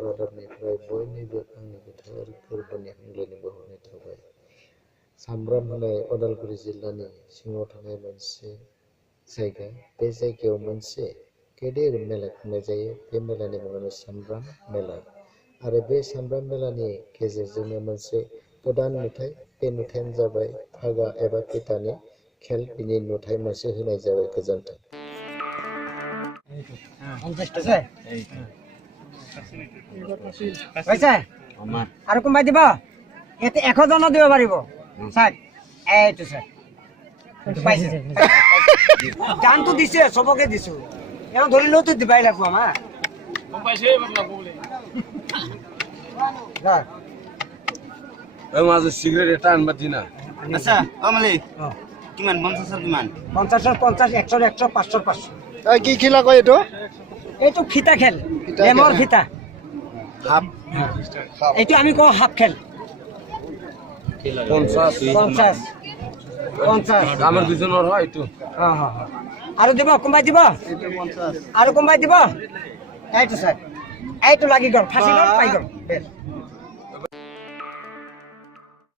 रादाबनिफ्राय बयनिबो आंनि गोथार गोरबोनि हामलायनाय बावहरनाय थाबाय। सामब्राम होनाय उदालगुरि जिल्लानि सिङाव थानाय मोनसे जायगा। बे जायगायाव मोनसे गेदेर मेला खुंनाय जायो। बे मेलानि मुङानो सामब्राम मेला। आरो बे सामब्राम मेलानि गेजेरजोंनो मोनसे गोदान नुथाय। बे नुथायानो जाबाय फागा एबा फिथानि खेल। बिनि नुथाय मोनसे होनाय जाबाय। गोजोन्थों। আৰু কোনোবাই দিব ইয়াতে 100 জনো দিব পাৰিব চাই এইটো চাই জানটো দিছে সবকে দিছো এও ধৰিলেও তো দিবাই লাগব আমাৰ গম পাইছে লাগব বলে যা এই মাঝে সিগারেট এটা আনবা দিনা আচ্ছা আমালি কিমান 50 কিমান 50 50 100 100 500 500 কি খেলা কয় এইটো এইটো ফিতা খেল লেমৰ ফিতা হাফ এইটো আমি কওঁ হাফ খেল 50 আমার দুজনের হয় একটু আৰু দিব কোনবাই দিব আৰু কোনবাই দিব এইটো স্যার এইটো লাগি গল ফাঁসি গল পাই গল